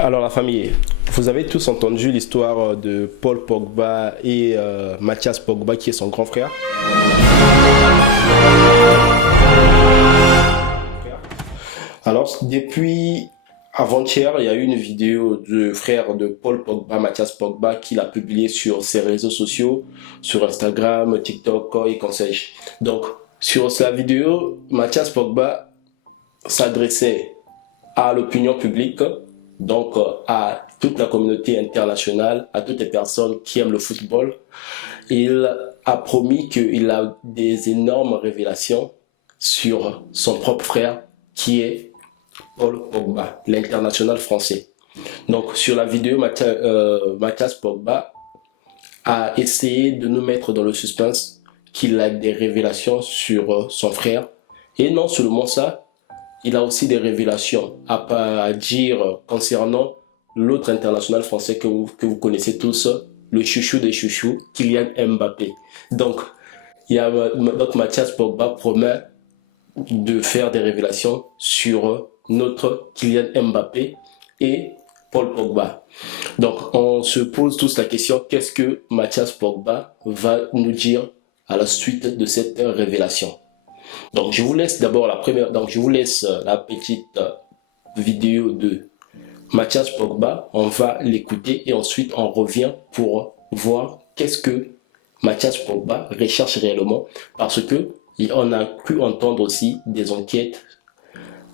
Alors la famille, vous avez tous entendu l'histoire de Paul Pogba et Mathias Pogba qui est son grand frère. Alors depuis avant-hier, il y a eu une vidéo du frère de Paul Pogba, Mathias Pogba, qu'il a publiée sur ses réseaux sociaux, sur Instagram, TikTok et qu'on sais-je. Donc sur sa vidéo, Mathias Pogba s'adressait à l'opinion publique, donc à toute la communauté internationale, à toutes les personnes qui aiment le football. Il a promis qu'il a des énormes révélations sur son propre frère qui est Paul Pogba, l'international français. Donc sur la vidéo, Mathias Pogba a essayé de nous mettre dans le suspense qu'il a des révélations sur son frère. Et non seulement ça, il a aussi des révélations à dire concernant l'autre international français que vous connaissez tous, le chouchou des chouchous, Kylian Mbappé. Donc, donc Mathias Pogba promet de faire des révélations sur notre Kylian Mbappé et Paul Pogba. Donc, on se pose tous la question, qu'est-ce que Mathias Pogba va nous dire à la suite de cette révélation? Donc je vous laisse d'abord la petite vidéo de Mathias Pogba, on va l'écouter et ensuite on revient pour voir qu'est-ce que Mathias Pogba recherche réellement, parce que on a pu entendre aussi des enquêtes,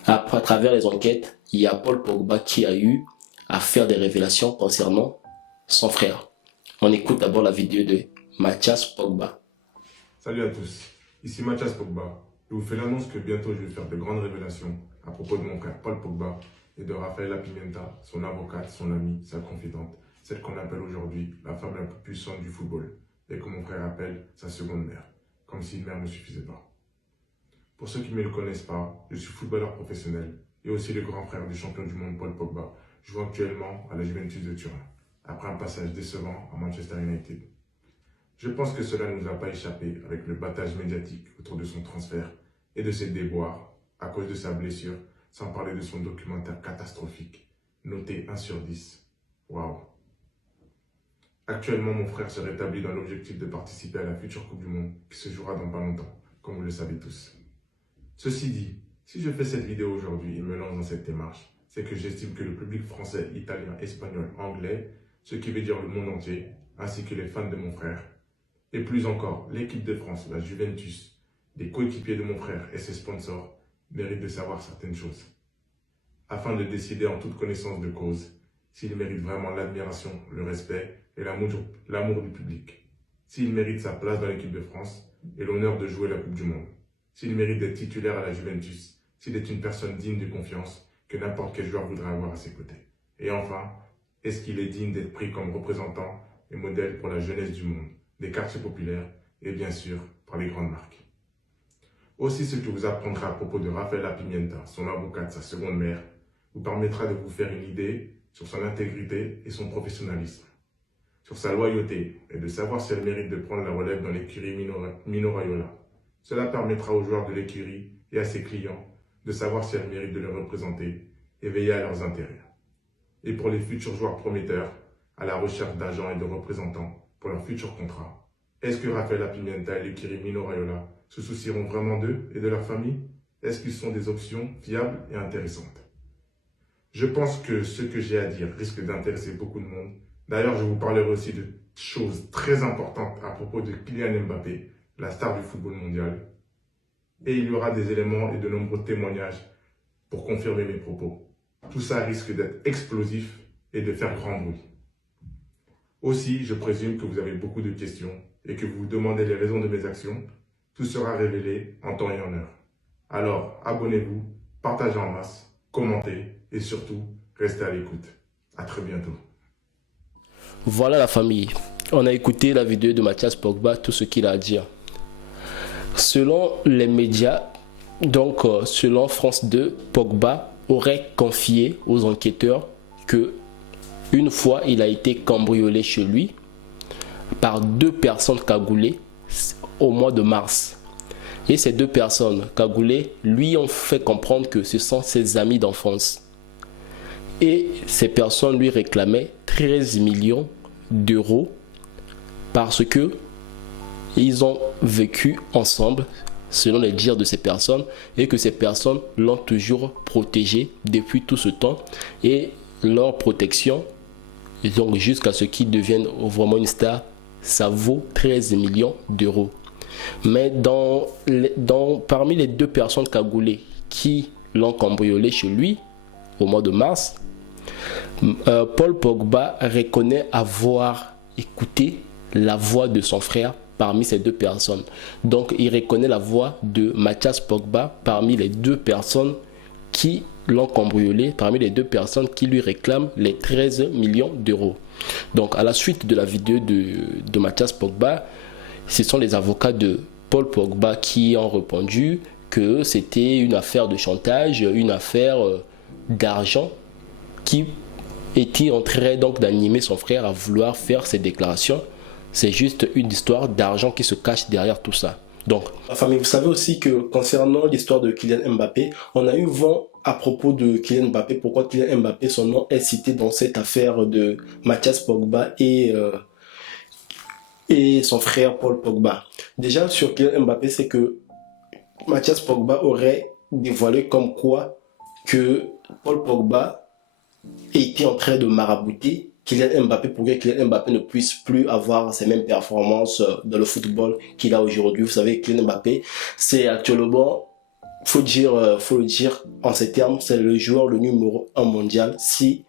à travers les enquêtes, il y a Paul Pogba qui a eu à faire des révélations concernant son frère. On écoute d'abord la vidéo de Mathias Pogba. Salut à tous, ici Mathias Pogba. Je vous fais l'annonce que bientôt je vais faire de grandes révélations à propos de mon frère Paul Pogba et de Rafaela Pimenta, son avocate, son amie, sa confidente, celle qu'on appelle aujourd'hui la femme la plus puissante du football et que mon frère appelle sa seconde mère, comme si une mère ne suffisait pas. Pour ceux qui ne me le connaissent pas, je suis footballeur professionnel et aussi le grand frère du champion du monde Paul Pogba, jouant actuellement à la Juventus de Turin, après un passage décevant à Manchester United. Je pense que cela ne nous a pas échappé avec le battage médiatique autour de son transfert et de ses déboires à cause de sa blessure, sans parler de son documentaire catastrophique, noté 1 sur 10. Waouh! Actuellement, mon frère se rétablit dans l'objectif de participer à la future Coupe du Monde qui se jouera dans pas longtemps, comme vous le savez tous. Ceci dit, si je fais cette vidéo aujourd'hui et me lance dans cette démarche, c'est que j'estime que le public français, italien, espagnol, anglais, ce qui veut dire le monde entier, ainsi que les fans de mon frère, et plus encore, l'équipe de France, la Juventus, des coéquipiers de mon frère et ses sponsors méritent de savoir certaines choses, afin de décider en toute connaissance de cause s'il mérite vraiment l'admiration, le respect et l'amour du public, s'il mérite sa place dans l'équipe de France et l'honneur de jouer la Coupe du Monde, s'il mérite d'être titulaire à la Juventus, s'il est une personne digne de confiance que n'importe quel joueur voudrait avoir à ses côtés. Et enfin, est-ce qu'il est digne d'être pris comme représentant et modèle pour la jeunesse du monde, des quartiers populaires et bien sûr par les grandes marques. Aussi, ce que vous apprendrez à propos de Rafaela Pimenta, son avocate, sa seconde mère, vous permettra de vous faire une idée sur son intégrité et son professionnalisme, sur sa loyauté et de savoir si elle mérite de prendre la relève dans l'écurie Mino Raiola. Cela permettra aux joueurs de l'écurie et à ses clients de savoir si elle mérite de les représenter et veiller à leurs intérêts. Et pour les futurs joueurs prometteurs, à la recherche d'agents et de représentants pour leur futur contrat, est-ce que Rafaela Pimenta et l'écurie Mino Raiola se soucieront vraiment d'eux et de leur famille? Est-ce qu'ils sont des options fiables et intéressantes? Je pense que ce que j'ai à dire risque d'intéresser beaucoup de monde. D'ailleurs, je vous parlerai aussi de choses très importantes à propos de Kylian Mbappé, la star du football mondial. Et il y aura des éléments et de nombreux témoignages pour confirmer mes propos. Tout ça risque d'être explosif et de faire grand bruit. Aussi, je présume que vous avez beaucoup de questions et que vous vous demandez les raisons de mes actions. Tout sera révélé en temps et en heure. Alors, abonnez-vous, partagez en masse, commentez et surtout, restez à l'écoute. À très bientôt. Voilà la famille, on a écouté la vidéo de Mathias Pogba, tout ce qu'il a à dire. Selon les médias, donc selon France 2, Pogba aurait confié aux enquêteurs que une fois il a été cambriolé chez lui par 2 personnes cagoulées au mois de mars. Et ces 2 personnes cagoulées lui ont fait comprendre que ce sont ses amis d'enfance. Et ces personnes lui réclamaient 13 millions d'euros parce que ils ont vécu ensemble, selon les dires de ces personnes, et que ces personnes l'ont toujours protégé depuis tout ce temps. Et leur protection, donc jusqu'à ce qu'il devienne vraiment une star, ça vaut 13 millions d'euros. Mais parmi les 2 personnes cagoulées qui l'ont cambriolé chez lui au mois de mars, Paul Pogba reconnaît avoir écouté la voix de son frère parmi ces 2 personnes. Donc il reconnaît la voix de Mathias Pogba parmi les 2 personnes qui l'ont cambriolé, parmi les 2 personnes qui lui réclament les 13 millions d'euros. Donc à la suite de la vidéo de Mathias Pogba, ce sont les avocats de Paul Pogba qui ont répondu que c'était une affaire de chantage, une affaire d'argent qui était en train donc d'animer son frère à vouloir faire ces déclarations. C'est juste une histoire d'argent qui se cache derrière tout ça. Donc, enfin, mais vous savez aussi que concernant l'histoire de Kylian Mbappé, on a eu vent à propos de Kylian Mbappé, pourquoi Kylian Mbappé, son nom est cité dans cette affaire de Mathias Pogba et son frère Paul Pogba. Déjà, sur Kylian Mbappé, c'est que Mathias Pogba aurait dévoilé comme quoi que Paul Pogba était en train de marabouter Kylian Mbappé pour que Kylian Mbappé ne puisse plus avoir ces mêmes performances dans le football qu'il a aujourd'hui. Vous savez, Kylian Mbappé, c'est actuellement, faut le dire en ces termes, c'est le joueur le numéro 1 mondial. Si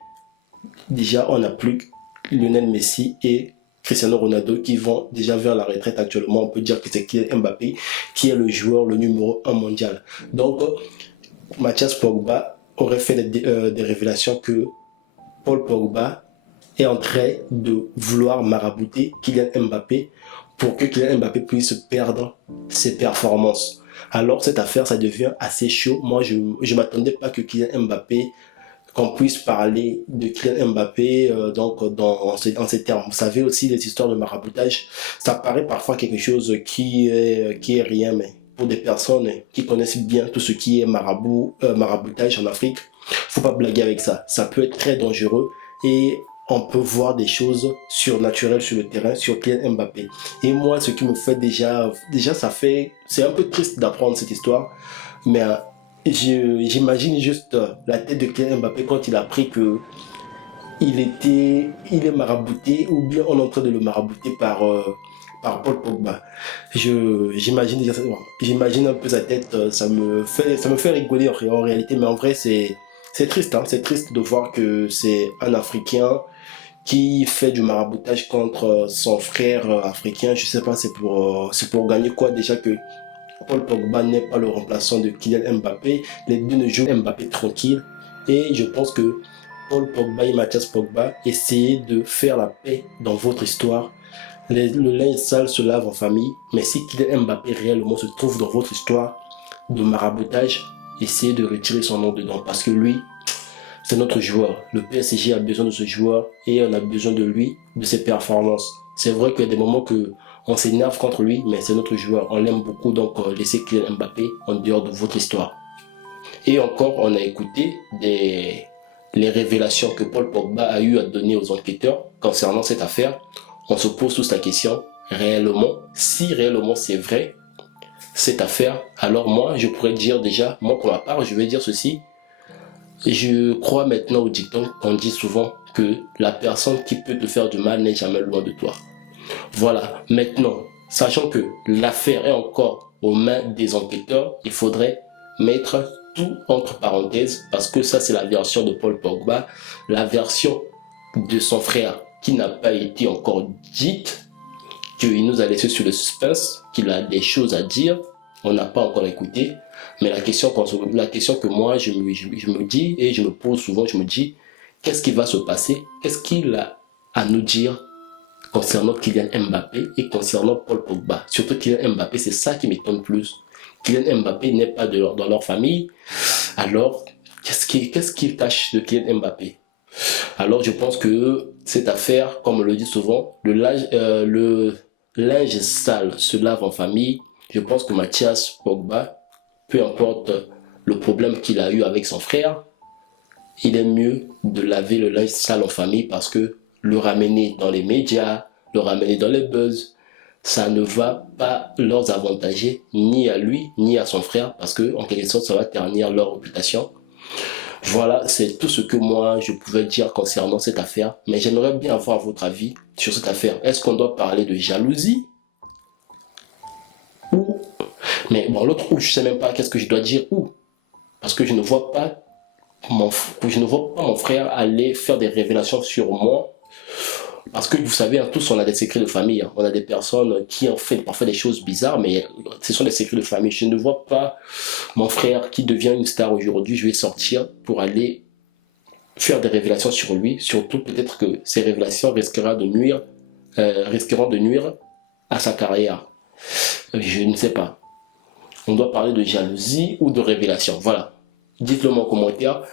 déjà on n'a plus Lionel Messi et Cristiano Ronaldo qui vont déjà vers la retraite actuellement, on peut dire que c'est Kylian Mbappé qui est le joueur le numéro 1 mondial. Donc, Mathias Pogba aurait fait des révélations que Paul Pogba est en train de vouloir marabouter Kylian Mbappé pour que Kylian Mbappé puisse perdre ses performances. Alors cette affaire, ça devient assez chaud. Moi, je ne m'attendais pas que Kylian Mbappé, qu'on puisse parler de Kylian Mbappé dans ces termes. Vous savez aussi, les histoires de maraboutage, ça paraît parfois quelque chose qui est rien, mais pour des personnes qui connaissent bien tout ce qui est maraboutage en Afrique, faut pas blaguer avec ça. Ça peut être très dangereux et on peut voir des choses surnaturelles sur le terrain, sur Kylian Mbappé. Et moi, ce qui me fait déjà c'est un peu triste d'apprendre cette histoire, mais j'imagine juste la tête de Kylian Mbappé quand il a appris que il est marabouté, ou bien on est en train de le marabouter par Paul Pogba. J'imagine déjà, j'imagine un peu sa tête, ça me fait rigoler en réalité, mais en vrai c'est triste, hein. C'est triste de voir que c'est un Africain qui fait du maraboutage contre son frère africain. Je sais pas, c'est pour gagner quoi déjà que Paul Pogba n'est pas le remplaçant de Kylian Mbappé. Les deux ne jouent Mbappé tranquille. Et je pense que Paul Pogba et Mathias Pogba essayaient de faire la paix dans votre histoire. Le linge sale se lave en famille. Mais si Kylian Mbappé réellement se trouve dans votre histoire de maraboutage, essayez de retirer son nom dedans. Parce que lui, c'est notre joueur. Le PSG a besoin de ce joueur et on a besoin de lui, de ses performances. C'est vrai qu'il y a des moments que on s'énerve contre lui, mais c'est notre joueur. On l'aime beaucoup, donc laissez Kylian Mbappé en dehors de votre histoire. Et encore, on a écouté les révélations que Paul Pogba a eu à donner aux enquêteurs concernant cette affaire. On se pose tous la question, réellement, si réellement c'est vrai, cette affaire, alors moi, je pourrais dire déjà, moi pour ma part, je vais dire ceci. Je crois maintenant au dicton qu'on dit souvent que la personne qui peut te faire du mal n'est jamais loin de toi. Voilà, maintenant, sachant que l'affaire est encore aux mains des enquêteurs, il faudrait mettre tout entre parenthèses parce que ça c'est la version de Paul Pogba, la version de son frère qui n'a pas été encore dite, qu'il nous a laissé sur le suspense, qu'il a des choses à dire, on n'a pas encore écouté. Mais la question que moi je me dis et je me pose souvent, je me dis, qu'est-ce qui va se passer? Qu'est-ce qu'il a à nous dire concernant Kylian Mbappé et concernant Paul Pogba? Surtout Kylian Mbappé, c'est ça qui m'étonne plus. Kylian Mbappé n'est pas dans leur famille. Alors, qu'est-ce qu'il cache de Kylian Mbappé? Alors, je pense que cette affaire, comme on le dit souvent, le linge sale se lave en famille. Je pense que Mathias Pogba, peu importe le problème qu'il a eu avec son frère, il est mieux de laver le linge sale en famille parce que le ramener dans les médias, le ramener dans les buzz, ça ne va pas leur avantager ni à lui ni à son frère parce que en quelque sorte ça va ternir leur réputation. Voilà, c'est tout ce que moi je pouvais dire concernant cette affaire, mais j'aimerais bien avoir votre avis sur cette affaire. Est-ce qu'on doit parler de jalousie ou mais bon l'autre ou je sais même pas qu'est-ce que je dois dire ou parce que je ne vois pas mon frère aller faire des révélations sur moi. Parce que vous savez, hein, tous on a des secrets de famille. Hein. On a des personnes qui ont fait parfois des choses bizarres, mais ce sont des secrets de famille. Je ne vois pas mon frère qui devient une star aujourd'hui. Je vais sortir pour aller faire des révélations sur lui. Surtout peut-être que ces révélations risqueront de nuire à sa carrière. Je ne sais pas. On doit parler de jalousie ou de révélation. Voilà. Dites-le moi en commentaire.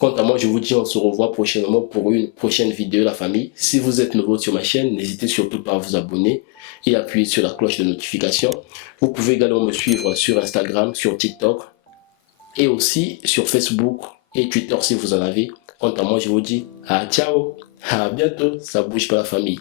Quant à moi, je vous dis on se revoit prochainement pour une prochaine vidéo la famille. Si vous êtes nouveau sur ma chaîne, n'hésitez surtout pas à vous abonner et appuyer sur la cloche de notification. Vous pouvez également me suivre sur Instagram, sur TikTok et aussi sur Facebook et Twitter si vous en avez. Quant à moi, je vous dis ciao, à bientôt, ça bouge pas la famille.